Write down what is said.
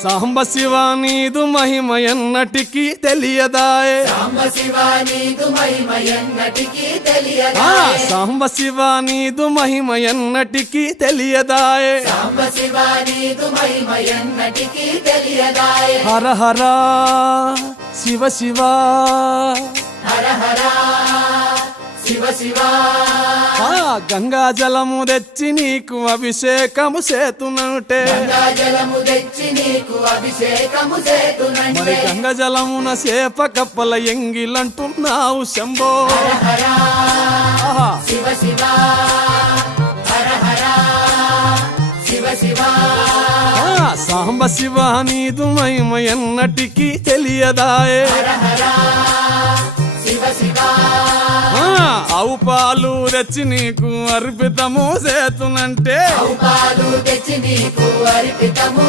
సాంబ శివ నీదు మహిమ ఎన్నటికి తెలియదాయే సాంబ శివ నీదు మహిమ ఎన్నటికి తెలియదాయే సాంబ శివ నీదు మహిమ ఎన్నటికి తెలియదాయే సాంబ శివ నీదు మహిమ ఎన్నటికి తెలియదాయే హర హర శివ శివ హర హర శివ శివ గంగా జలము తెచ్చి నీకు అభిషేకము చేతునంటే గంగా జలము తెచ్చి నీకు అభిషేకము చేతునంటే మరి గంగా జలమున సేప కప్పల ఎంగిలంటున్నావు శంభో హర శివ శివ హర హర శివ శివ సాంబ శివ నీదు మహిమ ఎన్నటికి తెలియదాయే హర హర శివ శివ ఆవు పాలు తెచ్చి నీకు అర్పితము చేతునంటే పాలు తెచ్చి నీకు అర్పితము